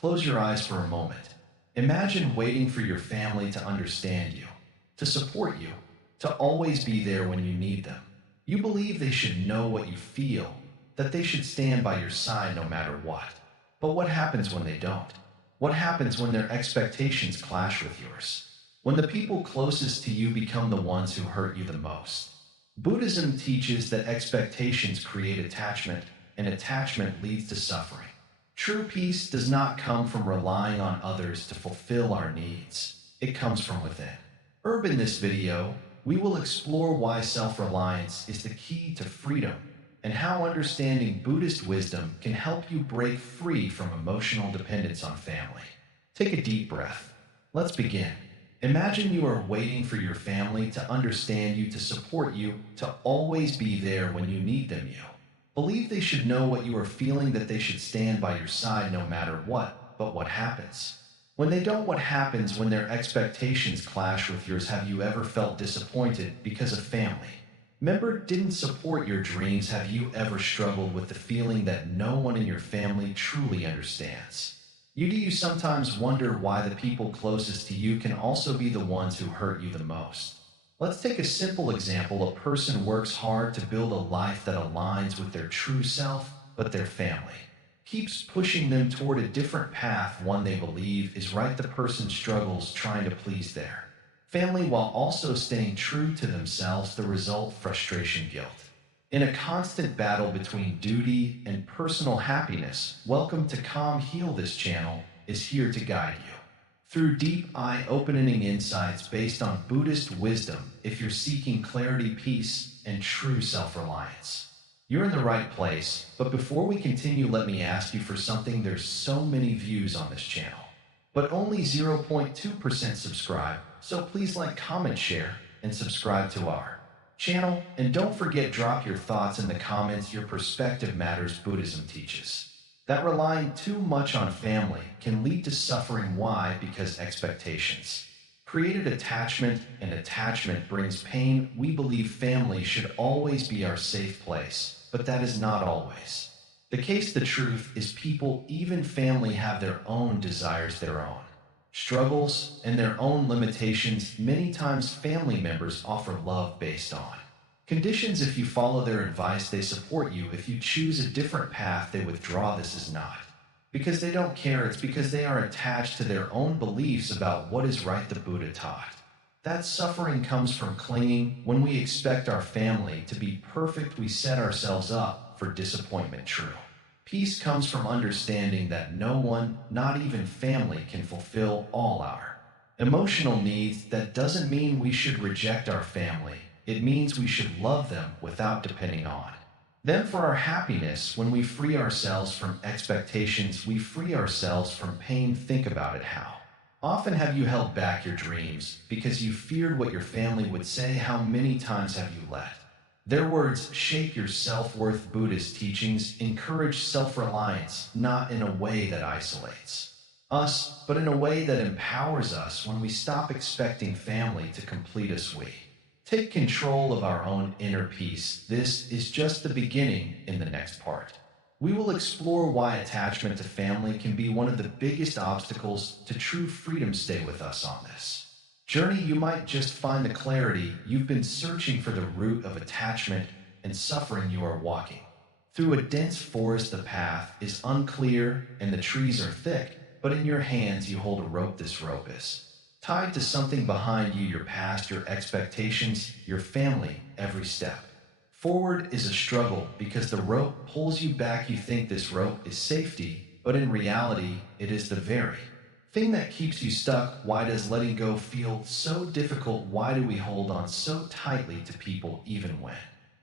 Close your eyes for a moment. Imagine waiting for your family to understand you, to support you, to always be there when you need them. You believe they should know what you feel, that they should stand by your side no matter what. But what happens when they don't? What happens when their expectations clash with yours? When the people closest to you become the ones who hurt you the most? Buddhism teaches that expectations create attachment, and attachment leads to suffering. True peace does not come from relying on others to fulfill our needs. It comes from within. In this video, we will explore why self-reliance is the key to freedom and how understanding Buddhist wisdom can help you break free from emotional dependence on family. Take a deep breath. Let's begin. Imagine you are waiting for your family to understand you, to support you, to always be there when you need them. You believe they should know what you are feeling, that they should stand by your side no matter what. But what happens? When they don't, what happens when their expectations clash with yours? Have you ever felt disappointed because a family member didn't support your dreams? Have you ever struggled with the feeling that no one in your family truly understands? Do you sometimes wonder why the people closest to you can also be the ones who hurt you the most? Let's take a simple example. A person works hard to build a life that aligns with their true self, but their family keeps pushing them toward a different path, one they believe is right. The person struggles trying to please their family while also staying true to themselves. The result: frustration, guilt. In a constant battle between duty and personal happiness. Welcome to Calm Heal. This channel is here to guide you through deep, eye-opening insights based on Buddhist wisdom. If you're seeking clarity, peace, and true self-reliance, you're in the right place. But before we continue, let me ask you for something. There's so many views on this channel, but only 0.2% subscribe. So please like, comment, share, and subscribe to our channel. And don't forget, drop your thoughts in the comments. Your perspective matters. Buddhism teaches that relying too much on family can lead to suffering. Why? Because expectations created attachment, and attachment brings pain. We believe family should always be our safe place, but that is not always the case. The truth is, people, even family, have their own desires, their own struggles, and their own limitations. Many times family members offer love based on conditions. If you follow their advice, they support you. If you choose a different path, they withdraw. This is not because they don't care, it's because they are attached to their own beliefs about what is right. The Buddha taught that suffering comes from clinging. When we expect our family to be perfect, we set ourselves up for disappointment. True peace comes from understanding that no one, not even family, can fulfill all our emotional needs. That doesn't mean we should reject our family. It means we should love them without depending on them for our happiness. When we free ourselves from expectations, we free ourselves from pain. Think about it. How often have you held back your dreams because you feared what your family would say? How many times have you let their words shape your self-worth? Buddhist teachings encourage self-reliance, not in a way that isolates us, but in a way that empowers us. When we stop expecting family to complete us, we take control of our own inner peace. This is just the beginning. In the next part, we will explore why attachment to family can be one of the biggest obstacles to true freedom. Stay with us on this journey. You might just find the clarity you've been searching for. The root of attachment and suffering. You are walking through a dense forest. The path is unclear and the trees are thick, but in your hands you hold a rope. This rope is tied to something behind you: your past, your expectations, your family. Every step forward is a struggle because the rope pulls you back. You think this rope is safety, but in reality, it is the very thing that keeps you stuck. Why does letting go feel so difficult? Why do we hold on so tightly to people even when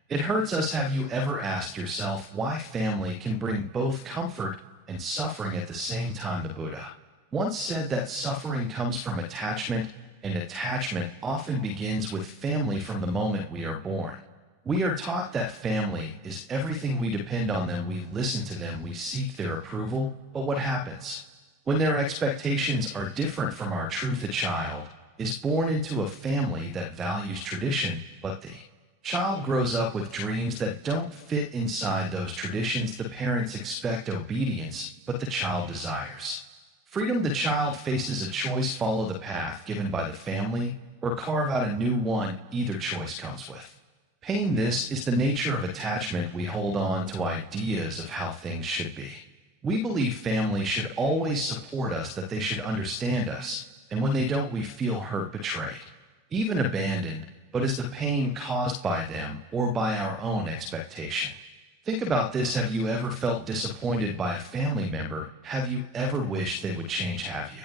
it hurts us? Have you ever asked yourself why family can bring both comfort and suffering at the same time? The Buddha once said that suffering comes from attachment, and attachment often begins with family. From the moment we are born, we are taught that family is everything. We depend on them, we listen to them, we seek their approval. But what happens when their expectations are different from our truth? A child is born into a family that values tradition, but the child grows up with dreams that don't fit inside those traditions. The parents expect obedience, but the child desires Freedom, the child faces a choice: follow the path given by the family or carve out a new one either choice comes with. Pain, this is the nature of attachment. We hold on to ideas of how things should be. We believe family should always support us, that they should understand us, and when they don't, we feel hurt, betrayed, even abandoned, but is the pain caused by them or by our own expectation? Think about this. Have you ever felt disappointed by a family member? Have you ever wished they would change? Have you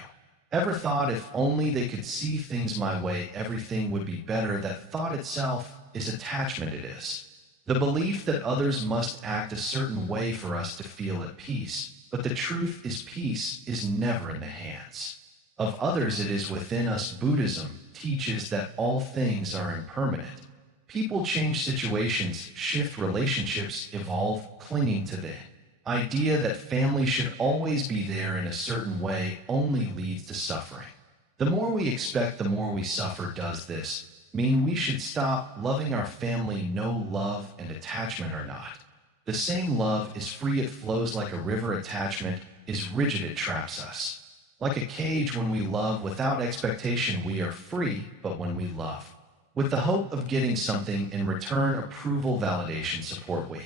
ever thought, if only they could see things my way, everything would be better? That thought itself is attachment. It is the belief that others must act a certain way for us to feel at peace. But the truth is, peace is never in the hands of others, it is within us. Buddhism teaches that all things are impermanent. People change, situations shift, relationships evolve. Clinging to the idea that family should always be there in a certain way only leads to suffering. The more we expect, the more we suffer. Does this mean we should stop loving our family? No, love and attachment are not the same. Love is free, it flows like a river. Attachment is rigid, it traps us. Like a cage, when we love without expectation, we are free. But when we love with the hope of getting something in return, approval, validation, support, we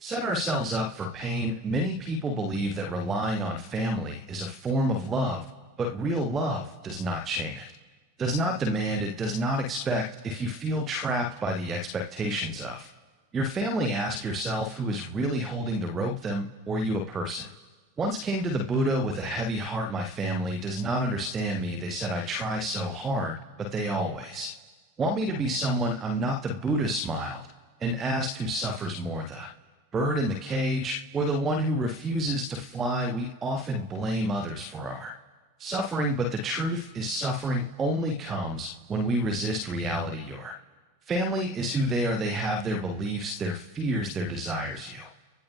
set ourselves up for pain. Many people believe that relying on family is a form of love, but real love does not chain it, does not demand it, does not expect. If you feel trapped by the expectations of your family, ask yourself, who is really holding the rope, them or you? A person once came to the Buddha with a heavy heart. My family does not understand me. They said I try so hard, but they always want me to be someone I'm not. The Buddha smiled and asked, who suffers more, the bird in the cage or the one who refuses to fly? We often blame others for our suffering, but the truth is, suffering only comes when we resist reality. Your family is who they are. They have their beliefs, their fears, their desires. You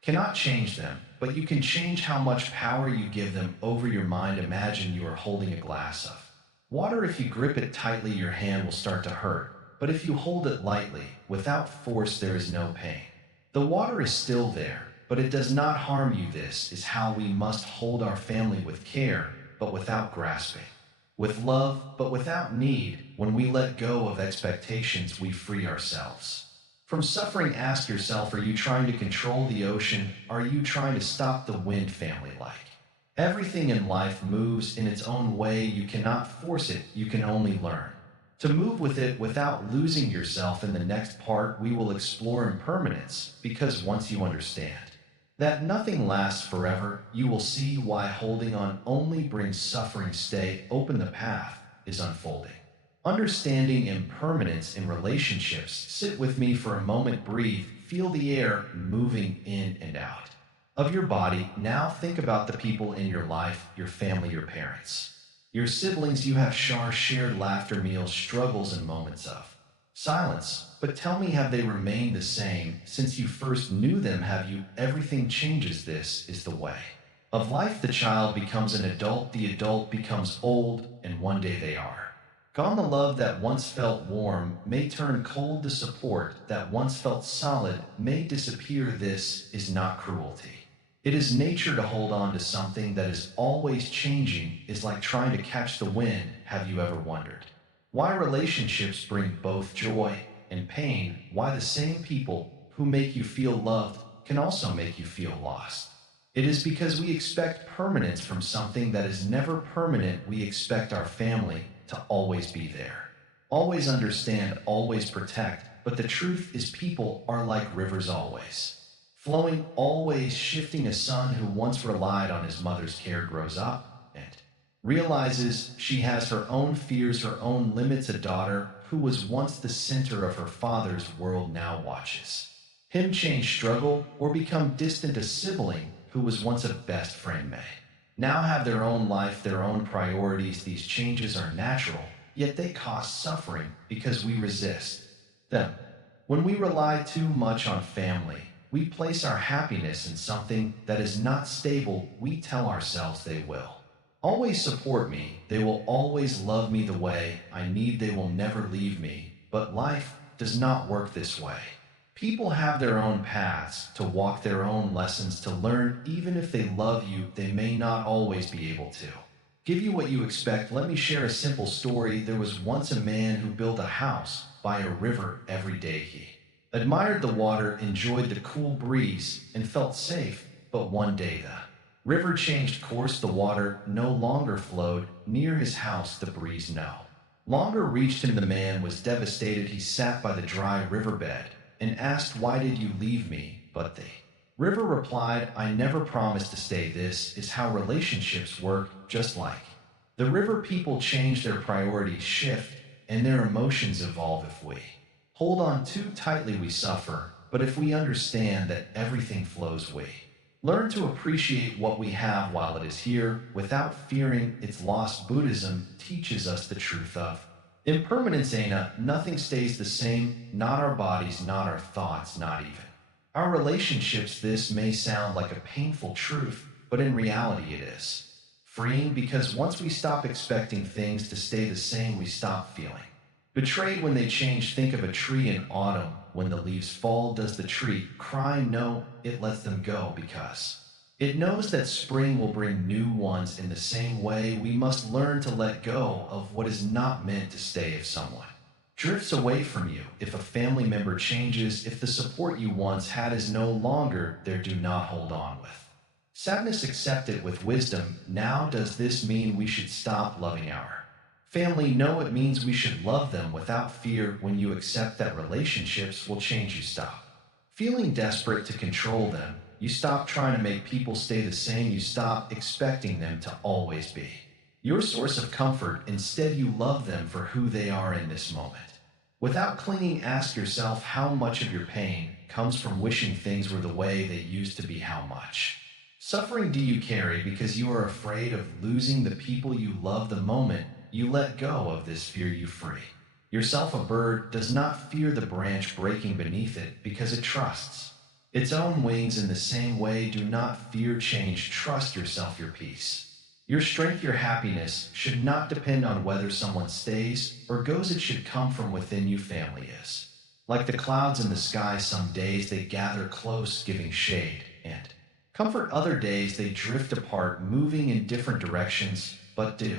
cannot change them, but you can change how much power you give them over your mind. Imagine you are holding a glass of water. If you grip it tightly, your hand will start to hurt. But if you hold it lightly, without force, there is no pain. The water is still there, but it does not harm you. This is how we must hold our family: with care, but without grasping; with love, but without need. When we let go of expectations, we free ourselves from suffering. Ask yourself, are you trying to control the ocean? Are you trying to stop the wind? Family, like everything in life, moves in its own way. You cannot force it, you can only learn to move with it without losing yourself. In the next part, we will explore impermanence, because once you understand that nothing lasts forever, you will see why holding on only brings suffering. Stay open, the path is unfolding. Understanding impermanence in relationships. Sit with me for a moment, breathe, feel the air moving in and out of your body. Now think about the people in your life: your family, your parents, your siblings. You have shared laughter, meals, struggles, and moments of silence. But tell me, have they remained the same since you first knew them? Have you? Everything changes. This is the way of life. The child becomes an adult, the adult becomes old, and one day they are gone. The love that once felt warm may turn cold. The support that once felt solid may disappear. This is not cruelty, it is nature. To hold on to something that is always changing is like trying to catch the wind. Have you ever wondered why relationships bring both joy and pain? Why the same people who make you feel loved can also make you feel lost? It is because we expect permanence from something that is never permanent. We expect our family to always be there, always understand, always protect. But the truth is, people are like rivers, always flowing, always shifting. A son who once relied on his mother's care grows up and realizes she has her own fears, her own limits. A daughter who was once the center of her father's world now watches him change, struggle, or become distant. A sibling who was once a best friend may now have their own life, their own priorities. These changes are natural, yet they cause suffering because we resist them. When we rely too much on family, we place our happiness in something that is not stable. We tell ourselves they will always support me, they will always love me the way I need, they will never leave me. But life does not work this way. People have their own paths to walk, their own lessons to learn. Even if they love you, they may not always be able to give you what you expect, let me share a simple story. There was once a man who built a house by a river every day. He admired the water, enjoyed the cool breeze, and felt safe. But one day the river changed course. The water no longer flowed near his house. The breeze no longer reached him. The man was devastated. He sat by the dry riverbed and asked, "Why did you leave me?" But the river replied, "I never promised to stay." This is how relationships work, just like the river. People change, their priorities shift, and their emotions evolve. If we hold on too tightly, we suffer. But if we understand that everything flows, we learn to appreciate what we have while it is here without fearing its loss. Buddhism teaches us the truth of impermanence. Nothing stays the same, not our bodies, not our thoughts, not even our relationships. This may sound like a painful truth, but in reality it is freeing, because once we stop expecting things to stay the same, we stop feeling betrayed when they change. Think of a tree in autumn. When the leaves fall, does the tree cry? No, it lets them go because it knows that spring will bring new ones. In the same way, we must learn to let go of what is not meant to stay. If someone drifts away from you, if a family member changes, if the support you once had is no longer there, do not hold on with sadness. Accept it with wisdom. Now, does this mean we should stop loving our family? No, it means we should love them without fear. When you accept that relationships will change, you stop feeling desperate to control them. You stop trying to make people stay the same. You stop expecting them to always be your source of comfort. Instead, you love them for who they are in this moment. Without clinging, ask yourself, how much of your pain comes from wishing things were the way they used to be? How much suffering do you carry because you are afraid of losing the people you love? The moment you let go of this fear, you free yourself. A bird does not fear the branch breaking beneath it because it trusts its own wings. In the same way, do not fear change. Trust yourself. Your peace, your strength, your happiness should not depend on whether someone stays or goes. It should come from within you. Family is like the clouds in the sky. Some days they gather close, giving shade and comfort. Other days they drift apart, moving in different directions. But do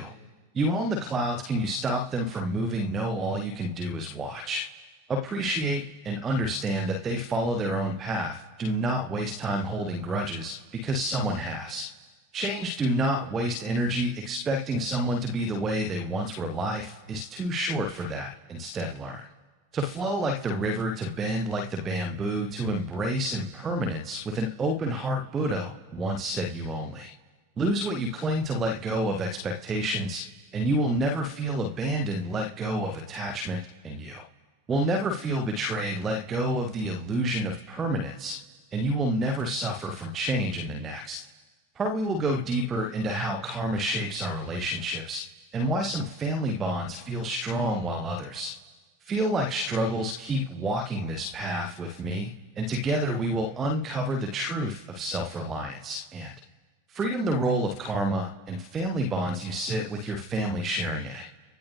you own the clouds? Can you stop them from moving? No, all you can do is watch, appreciate, and understand that they follow their own path. Do not waste time holding grudges because someone has changed. Do not waste energy expecting someone to be the way they once were. Life is too short for that. Instead, learn to flow like the river, to bend like the bamboo, to embrace impermanence with an open heart. Buddha once said, you only lose what you cling to. Let go of expectations and you will never feel abandoned. Let go of attachment and you will never feel betrayed. Let go of the illusion of permanence and you will never suffer from change. In the next part, we will go deeper into how karma shapes our relationships and why some family bonds feel strong while others feel like struggles. Keep walking this path with me, and together we will uncover the truth of self-reliance and freedom. The role of karma and family bonds. You sit with your family, sharing a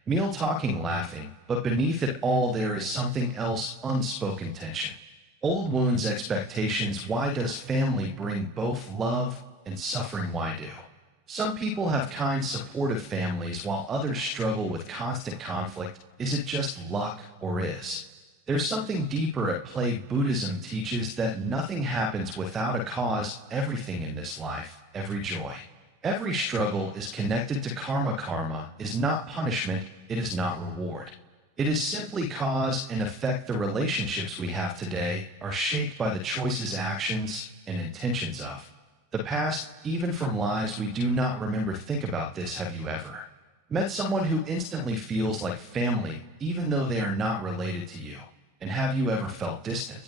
meal, talking, laughing, but beneath it all there is something else. Unspoken tension, old wounds, expectations. Why does family bring both love and suffering? Why do some people have kind, supportive families while others struggle with constant conflict? Is it just luck, or is there something deeper at play? Buddhism teaches that nothing happens without a cause. Everything in this life, every joy, every struggle is connected to karma. Karma is not punishment, it is not reward. It is simply cause and effect. The relationships we have today are shaped by the choices, actions, and intentions of the past, even from lives we do not remember. Think about this. Have you ever met someone who instantly feels like family, even though they are not related to you? And have you ever felt distant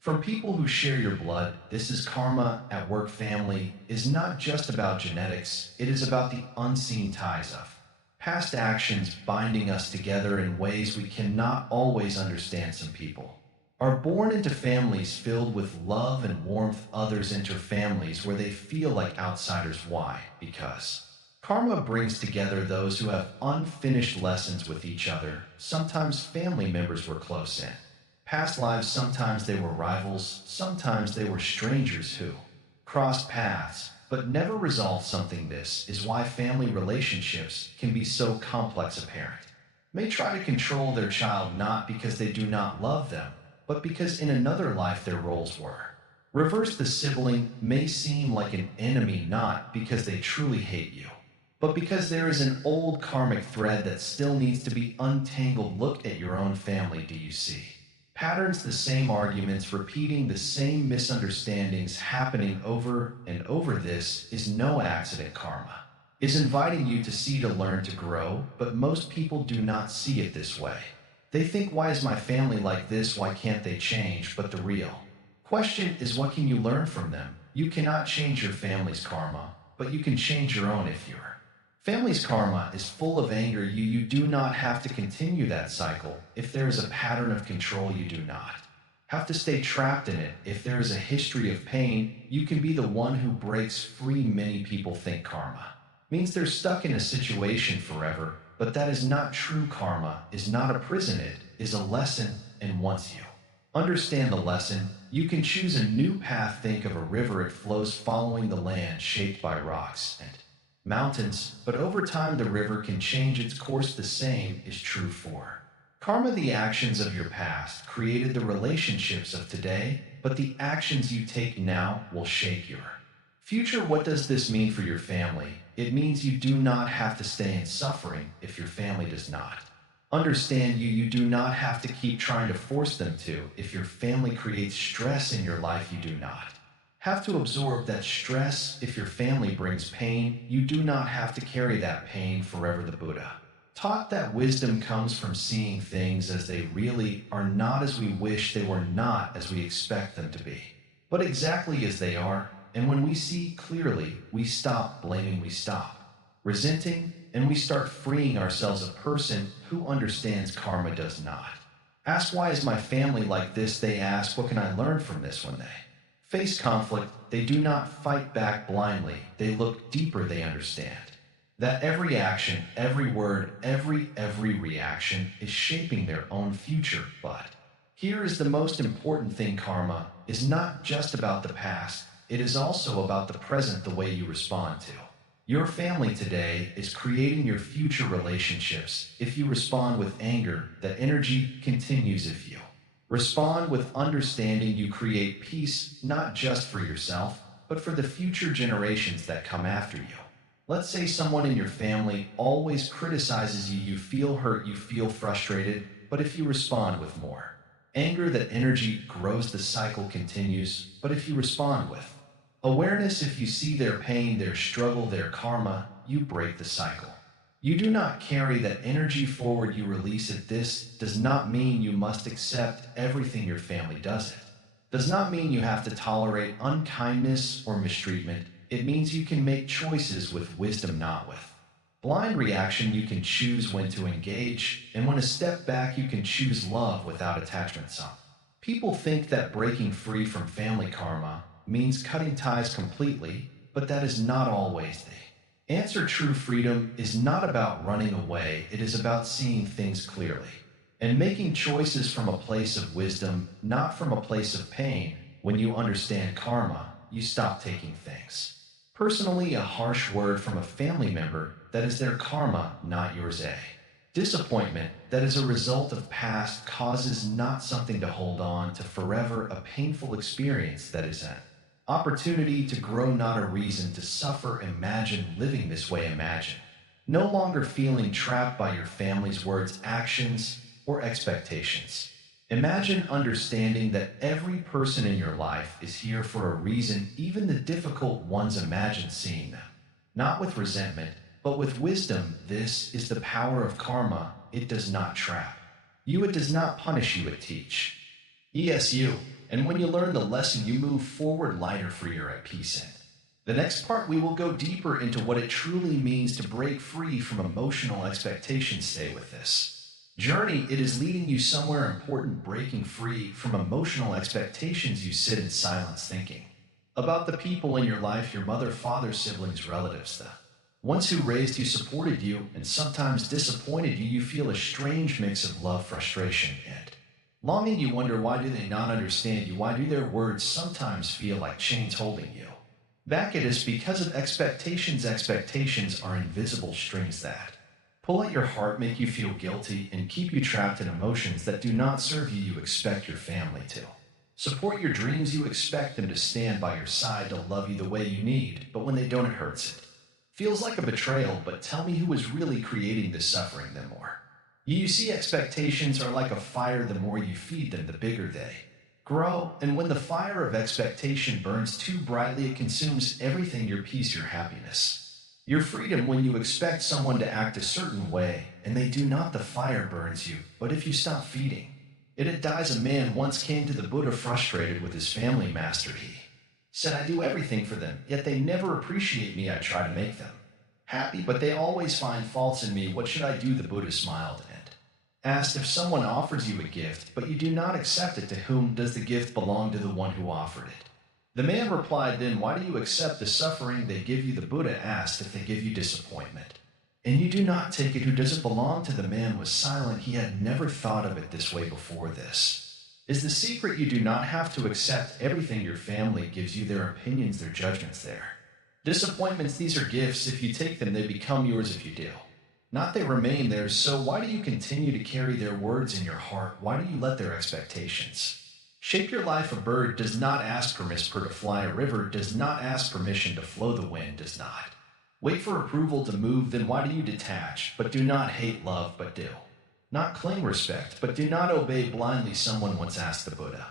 from people who share your blood? This is karma at work. Family is not just about genetics, it is about the unseen ties of past actions binding us together in ways we cannot always understand. Some people are born into families filled with love and warmth. Others enter families where they feel like outsiders. Why? Because karma brings together those who have unfinished lessons with each other. Sometimes family members were close in past lives, sometimes they were rivals, sometimes they were strangers who crossed paths. but never resolve something. This is why family relationships can be so complex. A parent may try to control their child not because they do not love them, but because in another life their roles were. Reverse, the sibling may seem like an enemy not because they truly hate you, but because there is an old karmic thread that still needs to be untangled. Look at your own family. Do you see patterns, the same arguments, repeating the same misunderstandings happening over and over? This is no accident. Karma is inviting you to see, to learn, to grow, but most people do not see it this way. They think, why is my family like this? Why can't they change? But the real question is, what can you learn from them? You cannot change your family's karma, but you can change your own. If your family's karma is full of anger, you do not have to continue that cycle. If there is a pattern of control, you do not have to stay trapped in it. If there is a history of pain, you can be the one who breaks free. Many people think karma means they're stuck in a situation forever, but that is not true. Karma is not a prison, it is a lesson, and once you understand the lesson, you can choose a new path. Think of a river, it flows following the land shaped by rocks and mountains, but over time the river can change its course. The same is true for karma. The actions of your past created the relationships of today, but the actions you take now will shape your future. What does this mean for your family? It means you do not have to stay in suffering if your family does not understand you. You do not have to keep trying to force them to. If your family creates stress in your life, you do not have to absorb that stress. If your family brings pain, you do not have to carry that pain forever. The Buddha taught that wisdom comes from seeing things as they really are, not as we wish they were, not as we expect them to be, but exactly as they are. And when we see clearly, we stop blaming, we stop resenting, and we start freeing ourselves. A person who understands karma does not ask, why is my family like this? They ask, what can I learn from this? When they face conflict, they do not fight back blindly. They look deeper. They understand that every action, every word, every reaction is shaping their own future. But here is the most important thing. Karma is not just about the past. It is also about the present, the way you respond to your family today is creating your future relationships. If you respond with anger, that energy continues. If you respond with understanding, you create peace, not just for yourself, but for the future generations that come after you. Let's say someone in your family always criticizes you. You feel hurt, you feel frustrated, but if you respond with more anger, that energy grows, the cycle continues. But if you respond with awareness, if you see their pain, their struggle, their karma, you break the cycle. You do not carry that energy forward, you release it. This does not mean you must accept everything your family does. It does not mean you have to tolerate unkindness or mistreatment. It means you can make choices with wisdom, not with blind reaction. You can choose when to engage, and when to step back. You can choose love without attachment. Some people think that breaking free from family karma means cutting ties completely, but that is not always the answer. True freedom is not about running away. It is about seeing things clearly and making choices from a place of wisdom, not from a place of pain. When you understand karma, you stop taking things personally. A harsh word from a family member, that is their karma, not yours. A disappointment that is a result of past causes, not something to hold on to forever. A painful experience that is an opportunity to grow, not a reason to suffer. Imagine living this way. Imagine no longer feeling trapped by your family's words, actions, or expectations. Imagine understanding that every person in your life is here for a reason, even the difficult ones. Imagine seeing them not with resentment, but with wisdom. This is the power of karma. It does not trap you, it does not punish you, it teach ESU. And when you learn the lesson, you move forward lighter, freer, at peace. In the next part, we will go deeper into what it truly means to break free from emotional expectations. Stay with this journey. It is leading you somewhere important. Breaking free from emotional expectations. You sit in silence thinking about the people in your life, your mother, father, siblings, relatives, the ones who raised you, supported you, and sometimes disappointed you. You feel a strange mix of love, frustration, and longing. You wonder, why do they not understand you? Why do their words sometimes feel like chains holding you? Back it is because of expectations. Expectations are invisible strings that pull at your heart, make you feel guilty, and keep you trapped in emotions that do not serve you. You expect your family to support your dreams. You expect them to stand by your side, to love you the way you need, but when they don't, it hurts. It feels like a betrayal, but tell me who is really creating this suffering them more. You see, expectations are like a fire. The more you feed them, the bigger they grow. And when the fire of expectation burns too brightly, it consumes everything: your peace, your happiness, your freedom. When you expect someone to act a certain way and they do not, the fire burns you. But if you stop feeding it dies. A man once came to the Buddha frustrated with his family master. He said, I do everything for them, yet they never appreciate me. I try to make them happy, but they always find faults in me. What should I do? The Buddha smiled and asked, if someone offers you a gift, but you do not accept it, to whom does the gift belong? To the one who offered it. The man replied, then why do you accept the suffering they give you? The Buddha asked, if they give you disappointment and you do not take it, who does it belong to? The man was silent. He had never thought of it this way before. This is the secret. You do not have to accept everything your family gives you, their opinions, their judgments, their disappointments. These are gifts. If you take them, they become yours. If you do not, they remain theirs. So why do you continue to carry their words in your heart? Why do you let their expectations shape your life? A bird does not ask permission to fly. A river does not ask permission to flow. The wind does not wait for approval to move. Then why do you detach, but do not hate? Love, but do not cling. Respect, but do not obey blindly. Someone once asked the Buddha,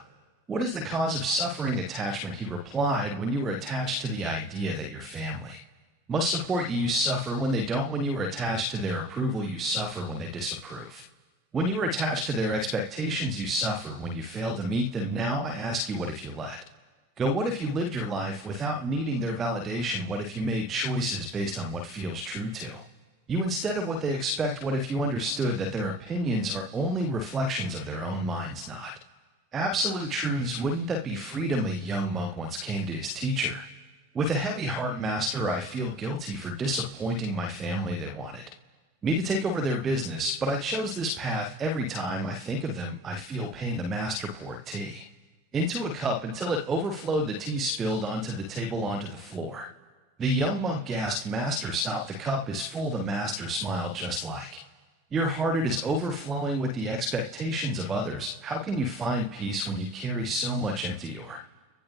what is the cause of suffering? Attachment. He replied, when you are attached to the idea that your family must support you, you suffer when they don't. When you are attached to their approval, you suffer when they disapprove. When you are attached to their expectations, you suffer when you fail to meet them. Now I ask you, what if you let go? What if you lived your life without needing their validation? What if you made choices based on what feels true to you instead of what they expect? What if you understood that their opinions are only reflections of their own minds, not absolute truths? Wouldn't that be freedom? A young monk once came to his teacher with a heavy heart. Master, I feel guilty for disappointing my family. They wanted me to take over their business, but I chose this path. Every time I think of them, I feel pain. The master poured tea into a cup until it overflowed. The tea spilled onto the table, onto the floor. The young monk gasped, Master, stop, the cup is full. The master smiled, just like your heart, it is overflowing with the expectations of others. How can you find peace when you carry so much? Empty your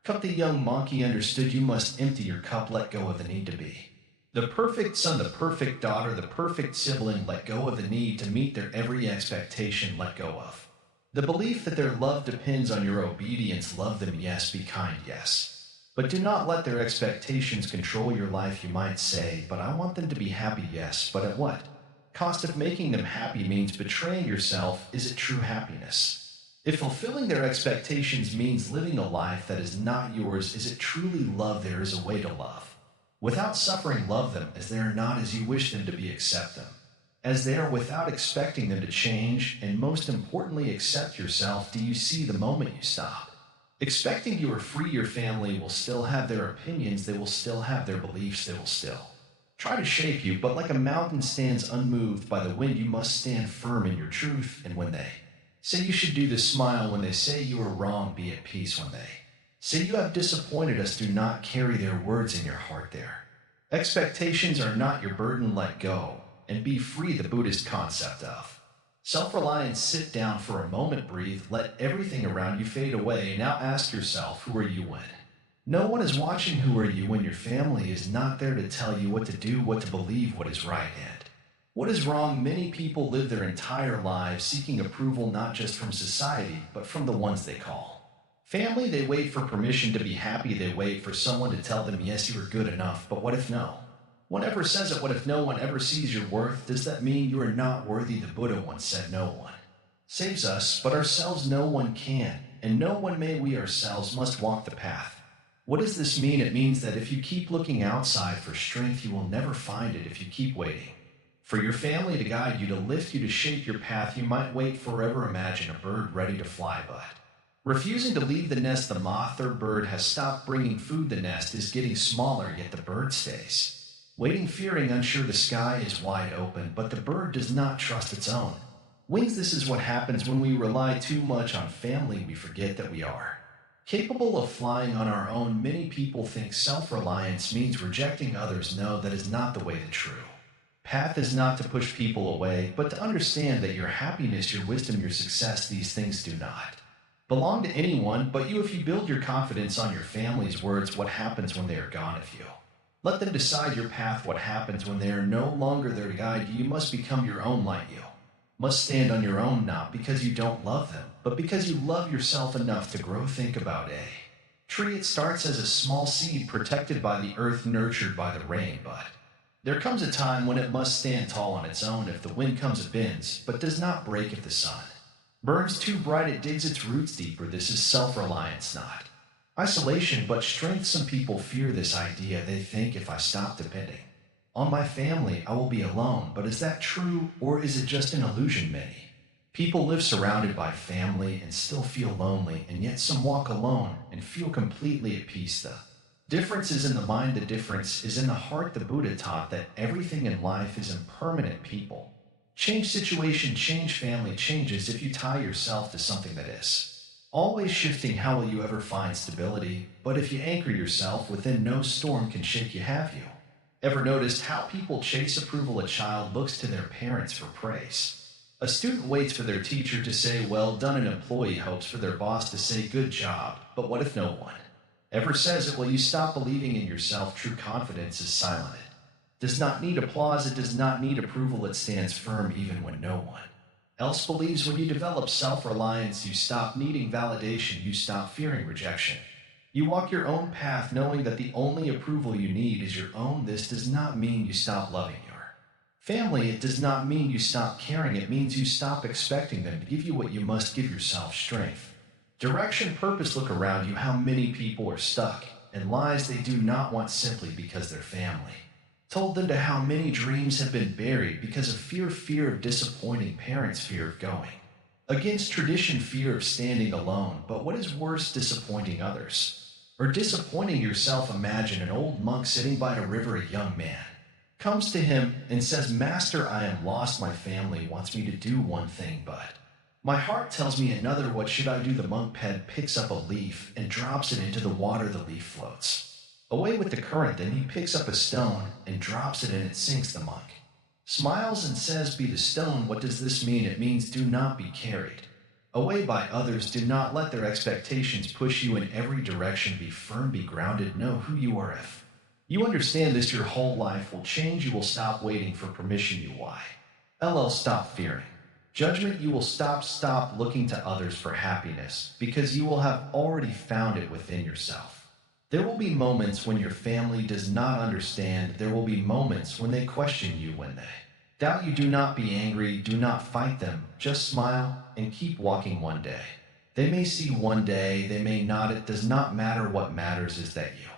cup. The young monk, he understood, you must empty your cup. Let go of the need to be the perfect son, the perfect daughter, the perfect sibling. Let go of the need to meet their every expectation. Let go of the belief that their love depends on your obedience. Love them, yes. Be kind, yes. But do not let their expectations control your life. You might say, but I want them to be happy, yes. But at what cost? If making them happy means betraying yourself, is it true happiness? If fulfilling their expectations means living a life that is not yours, is it truly love? There is a way to love without suffering. Love them as they are, not as you wish them to be. Accept them as they are without expecting them to change, and most importantly, accept yourself. Do you see, the moment you stop expecting you are free, your family will still have their opinions, they will still have their beliefs, they will still try to shape you, but like a mountain stands unmoved by the wind, you must stand firm in your truth. And when they say you should do this, smile. When they say you are wrong, be at peace. When they say you have disappointed us, do not carry their words in your heart. Their expectations are not your burden. Let go and be free. The Buddhist concept of self-reliance. Sit down for a moment, breathe, let everything around you fade away. Now ask yourself, who are you when no one is watching? Who are you when your family is not there to tell you what to do, what to believe, what is right and what is wrong? Many people live their entire lives seeking approval, not just from society, but from the ones they call family. They wait for permission to be happy. They wait for someone to tell them, yes, you are good enough. But what if no one ever says it? What if no one ever sees your worth? Does that mean you are not worthy? The Buddha once said, no one saves us, but ourselves. No one can, and no one may. We ourselves must walk the path. What does this mean? It means that if you keep looking outside for strength, you will never find it. If you keep waiting for your family to guide you, to lift you, to shape your path, you might wait forever. Imagine a bird ready to fly, but refusing to leave the nest. The moth or bird has stopped bringing food. The nest is getting smaller, yet the bird stays waiting, fearing, unsure. The sky is wide open, but the bird does not trust its own wings. This is what happens when we rely too much on family. We forget that we are Capable of flying on our own, many people think self-reliance means rejecting others. No, that is not the way to true. Path is not to push people away, but to understand that your happiness, your wisdom, your success, these things do not belong to anyone but you. If you build your confidence on your family's words, what happens when they are gone of you? Let them decide your path. What happens when they are no longer there to guide you? You must become your own light. You must stand on your own, not because you don't love them, but because you love yourself enough to grow. Think about a tree. It starts as a small seed protected by the earth, nurtured by the rain, but there comes a time when it must stand tall on its own. If the wind comes, it bends, but does not break. If the sun burns too bright, it digs its roots deeper. This is self-reliance, not isolation, but strength. Some people fear this idea. They think, if I stop depending on my family, I will be alone. But is that true, or is it just an illusion? Many people live surrounded by family and still feel lonely, and yet some walk alone and feel completely at peace. The difference is in the mind, the difference is in the heart. The Buddha taught that everything in life is impermanent. People change, situation change, family changes. If you tie yourself to something that is always shifting, how will you ever find stability? But if you anchor yourself within, no storm can shake you. Have you ever noticed how people chase approval? A child looks to their parents for praise. A student waits for their teacher to say, well done. An employee hopes for their boss to say, good job. But what if no one ever says it? Will you stop believing in yourself? True confidence is silent. It does not need applause. It does not need approval. It stands firm even when no one else believes. When you develop self-reliance, you stop needing validation. You stop fearing rejection. You walk your own path, knowing that the only approval you need is your own. This does not mean you stop loving your family. It does not mean you stop caring. It means you stop expecting them to give you what you must give yourself: strength, direction, purpose. Look around you. How many people are stuck in lies they do not want simply because their family told them to? How many dreams have been buried because of fear of disappointing parents, fear of going against tradition, fear of standing alone. But what is worse, disappointing others or disappointing yourself? Imagine an old monk sitting by a river. A young man comes to him and says, Master, I am lost. My family wants me to do one thing, but my heart tells me another. What should I do? The monk picks up a leaf and drops it into the water. The leaf floats away with the current. Then he picks up a stone and drops it, and it sinks. The monk smiles and says, be the stone. What does this mean? It means do not be carried away by others. Do not let their expectations push you in every direction. Be firm, be grounded, know who you are. If you understand this, your whole life will change. You will stop waiting for permission. Stop fearing judgment. You will stop looking to others for happiness, because you will have already found it within yourself. There will be moments when your family does not understand. There will be moments when they question you, when they doubt you. Do not be angry. Do not fight them. Just smile and keep walking. One day they may see, one day they may not. It does not matter. What matters is that you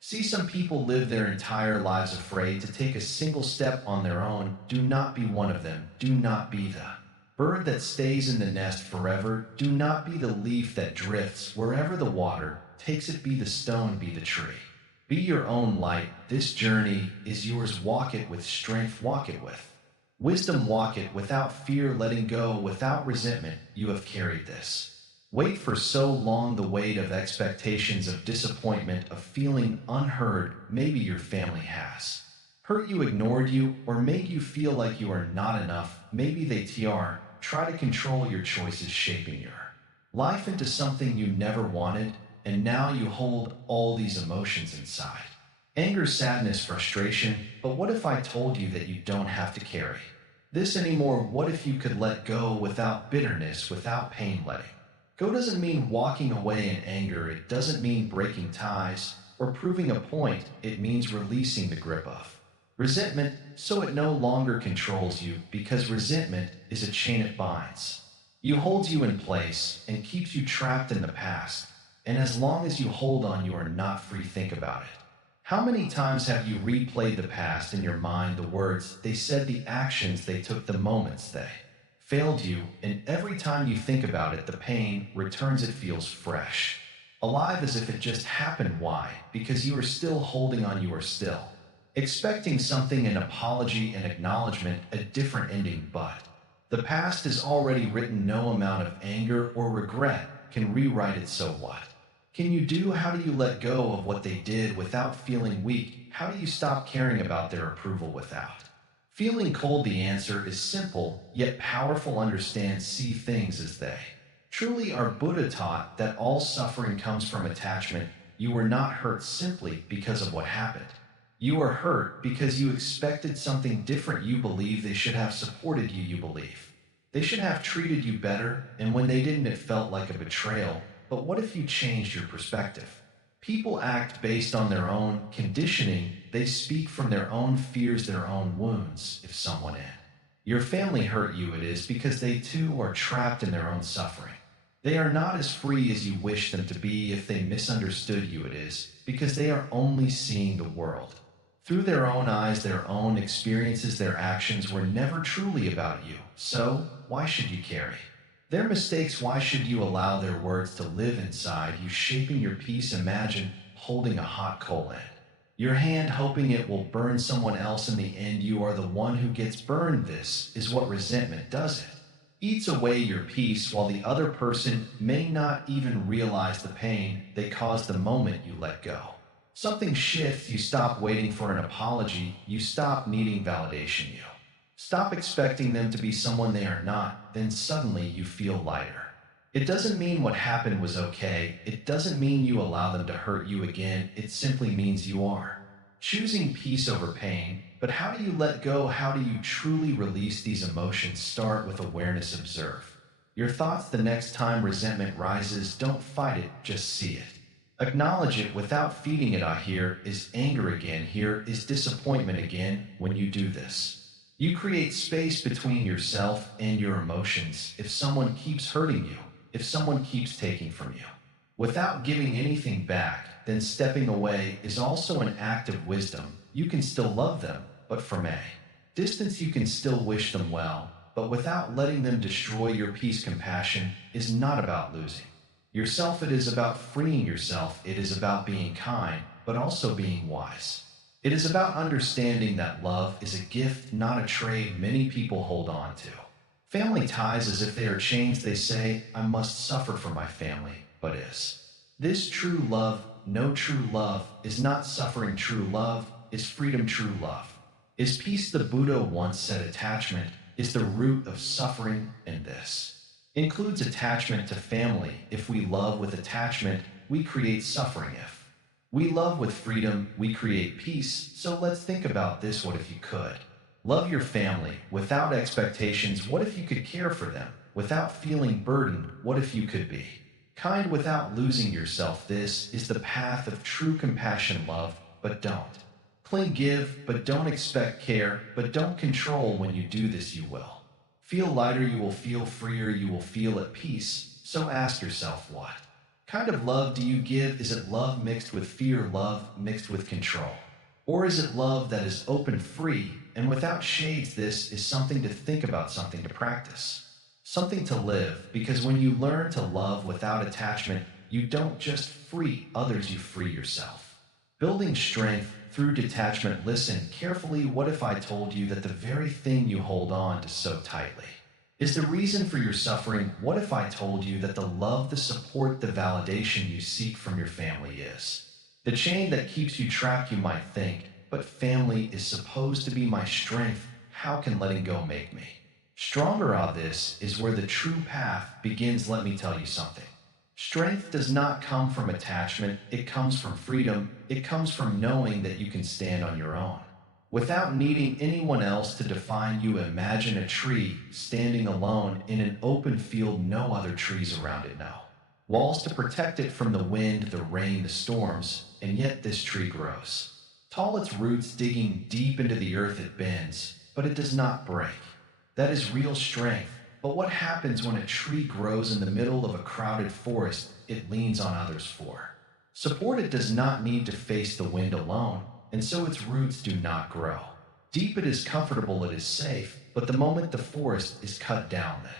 see. Some people live their entire lives afraid to take a single step on their own. Do not be one of them. Do not be the bird that stays in the nest forever. Do not be the leaf that drifts wherever the water takes it. Be the stone, be the tree. Be your own light. This journey is yours. Walk it with strength. Walk it with wisdom. Walk it without fear, letting go, without resentment. You have carried this weight for so long, the weight of expectations, of disappointment, of feeling unheard. Maybe your family has hurt you, ignored you, or made you feel like you are not enough. Maybe they try to control your choices, shaping your life into something you never wanted. And now you hold all these emotions inside: anger, sadness, frustration. But what if I told you that you don't have to carry this anymore? What if you could let go without bitterness, without pain? Letting go doesn't mean walking away in anger. It doesn't mean breaking ties or proving a point. It means releasing the grip of resentment so it no longer controls you, because resentment is a chain. It binds you, holds you in place, and keeps you trapped in the past. And as long as you hold on, you are not free. Think about it. How many times have you replayed the past in your mind? The words they said, the actions they took, the moments they failed you. And every time you think about it, the pain returns. It feels fresh, alive, as if it just happened. Why? Because you are still holding on. You are still expecting something, an apology, an acknowledgement, a different ending. But the past is already written. No amount of anger or regret can rewrite it. So what Can you do? How do you let go of what they did without feeling weak? How do you stop caring about their approval without feeling cold? The answer is simple, yet powerful. Understand, see things as they truly are. Buddha taught that all suffering comes from attachment. You were not hurt simply because of what happened. You were hurt because you expected something different. You believe they should have supported you. You believe they should have treated you better, and when they didn't, it felt like a betrayal. But what if you changed your perspective? People act based on their own conditioning. They speak from their own fears, their own wounds. If someone in your family hurt you, it is because they too are trapped in their own suffering. They are not as free as you wish them to be. If they misunderstood you, it is because they are only seeing the world through their own eyes. Their own experiences, their actions were never truly about you. So, why should you carry their mistakes? Why should you allow their words to live inside you, shaping your peace? Imagine holding a hot coal in your hand, hoping it will burn someone else. In the end, you are the one who gets burned. This is what resentment does. It eats away your peace, while the other person may not even realize the pain they caused. The moment you let go, something shifts. You stop waiting for an apology. You stop needing validation. You stop expecting them to be someone they are not. Then suddenly you feel lighter. It doesn't mean what happened was okay. It doesn't mean you allow them to hurt you again. It simply means you are choosing peace over pain. But how do you let go? How do you truly release these emotions? Start with awareness. Observe your thoughts the next time resentment rises. Don't fight it, just see it. Acknowledge it without feeding it. Here is anger again. Here is disappointment again. When you do this, you create space between yourself and your emotions. If someone keeps hurting you, if someone keeps taking from you without giving anything back, then stepping away is also an act of wisdom. You can still love them, but from a distance. You can still wish them well, but without letting them destroy your peace. Compassion is not about losing yourself. It is about freeing yourself. It is about being kind, but also being wise. It is about understanding that love is a gift, not a trade. Many people hold on to family ties as if they are chains. They say, I must suffer for my family. But is this true love? No, true love is not suffering. True love is freedom. True love is peace. The Buddha once said attachment is the root of suffering, and this includes attachment to family. If we love with attachment, we create suffering. If we love with freedom, we create peace. So let's think about this. What if you could love your family without expectations? What if you could care for them without feeling burdened? What if you could be kind without losing yourself? This is the path of true compassion. Love, but don't cling. Give, but don't expect. Care, but don't control. When you do this, you will feel lighter. You will feel freer. You will feel at peace. So ask yourself, what kind of love do you give? Is it love mixed with fear? Love mixed with control? Or is it love that is open, free, and without shades? This is something to think about, something to practice, something to live. Because when you learn to love without attachment, you don't just free others, you free yourself. Building strength through detachment. Listen carefully. What if I told you that the very thing you hold on to so tightly is the reason for your suffering? What if I told you that the love, the support, the validation you seek from your family is the chain that keeps you trapped? You might think, but family is supposed to be my strength. How can letting go make me stronger? This is where the true path begins. Let me tell you something. Strength does not come from attachment. It comes from freedom. It comes from knowing that you can stand on your own without needing anyone else to define you. Imagine a tree standing alone in an open field. No other trees around it. No walls to protect it from the wind, the rain, the storms. And yet this tree grows tall, its roots digging deep into the earth. It bends, but it does not break. That is real strength. But what happens when a tree grows in the middle of a crowded forest? It leans on others for support. It does not need to face the wind alone, and so its roots do not grow deep. It is comfortable, it is safe, but the moment the forest is cut down, the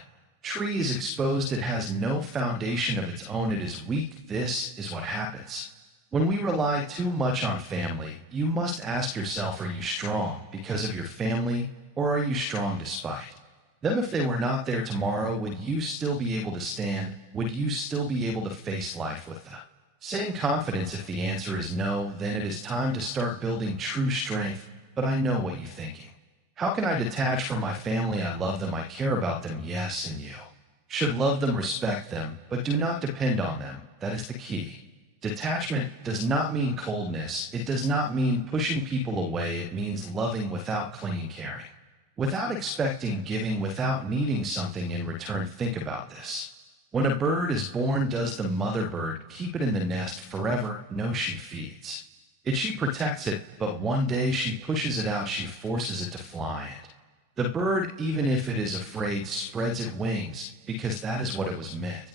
tree is exposed. It has no foundation of its own. It is weak. This is what happens when we rely too much on family. You must ask yourself, are you strong because of your family, or are you strong despite them? If they were not there tomorrow, would you still be able to stand? Would you still be able to face life with them? Saying confidence if the answer is no, then it is time to start building true strength, but I know what you're thinking. How can I detach from my family? I love them, I care about them, yes, and you should love them, respect them, but do not depend on them. That is the key. Detachment does not mean coldness. It does not mean pushing people away. It means loving without clinging, caring. Without expecting, giving, without needing something in return. Think about this. When a bird is born, does the mother bird keep it in the nest forever? No, she feeds. She protects it, but one day she pushes it out, she forces it to fly. The bird, even if it is afraid, spreads its wings, because that is what it was meant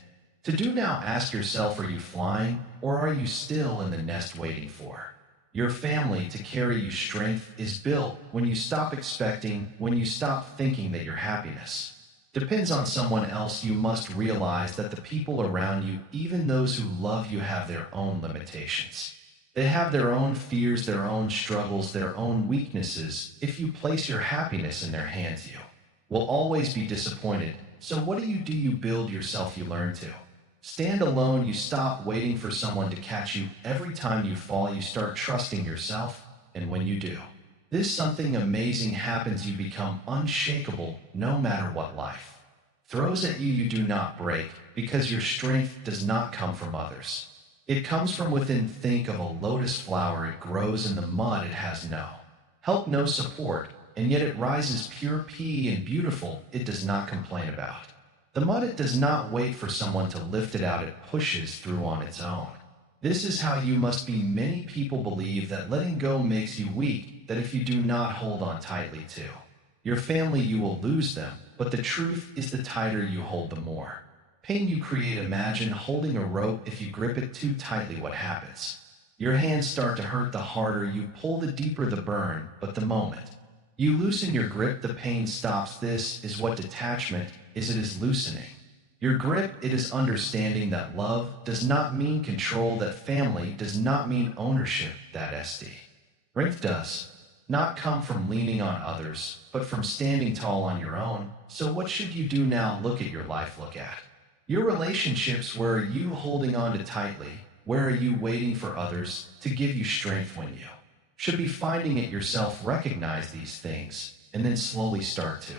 to do. Now ask yourself, are you flying, or are you still in the nest waiting for your family to carry you? Strength is built when you stop expecting, when you stop thinking that your happiness depends on someone else. You must realize that the people around you, even those who love you, have their own limitations. They have their own fears, their own struggles, their own weaknesses. If you place your happiness in their hands, you will always be disappointed. So what do? You build yourself, you learn to stand alone, you stop waiting for someone to catch you. Every time you fall, you start trusting yourself, and when you do, this something amazing happens. You become unshakable no matter what life throws at you. You do not break, because your strength does not come from others. It comes from within. Think of a lotus flower. It grows in the mud. It has no help, no support, and yet it rises pure pea and beautiful. It does not complain about the mud. It does not wait for someone to lift it out. It pushes through on its own. This is how you must be. Many people believe that letting go makes you weak, that if you do not hold on tightly to your family, you will lose them. But the truth is, the tighter you hold, the more pain you create. Imagine holding a rope. If you grip it too tightly, what happens? Your hands start to hurt. The harder you pull, the deeper the burn. But the moment you loosen your grip, the pain stops. This is what detachment is. It is loosening your grip. It is understanding that love does not mean control, that family does not mean ownership, that strength does not come from leaning on others, but from standing tall on your own. So what should you do now? Look at your life, look at your relationships. Where are you holding on to tightly? Where are you waiting for others to give you strength when you should be finding it yourself? Recognize these things and then slowly start to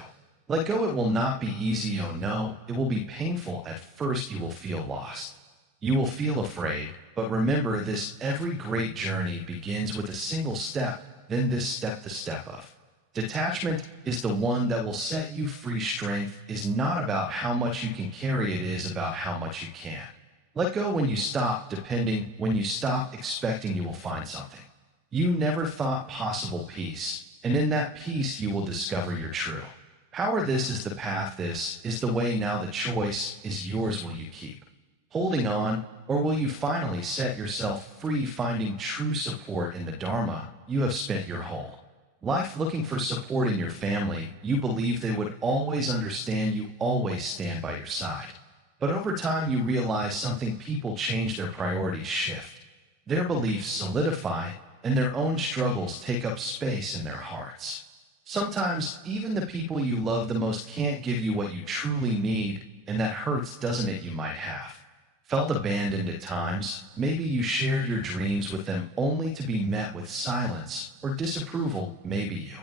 let go. It will not be easy. Oh no, it will be painful. At first you will feel lost. You will feel afraid. But remember this, every great journey begins with a single step. Then this step, the step of detachment, is the one that will set you free. Strength is not about how much you can carry. It is about how much you can let go. When you stop depending, when you stop expecting, you will find something you never thought possible. Peace. And in that peace you will discover your true power. This is the path. This is the way. Now the choice is yours. Will you keep holding on, or will you finally set yourself free? Finding true support in the Dharma. You have spent your whole life looking for support in your family. You believe they would always understand you, always stand by your side. But over time you realize something. People change, their priorities shift, their beliefs solidify, and their own struggles take up space in their hearts. Sometimes even the people you love the most can't give you what you truly need, and that hurts, doesn't it? You might have felt abandoned at times. Maybe you shared your dreams with them only to be met with silence or disapproval. Maybe you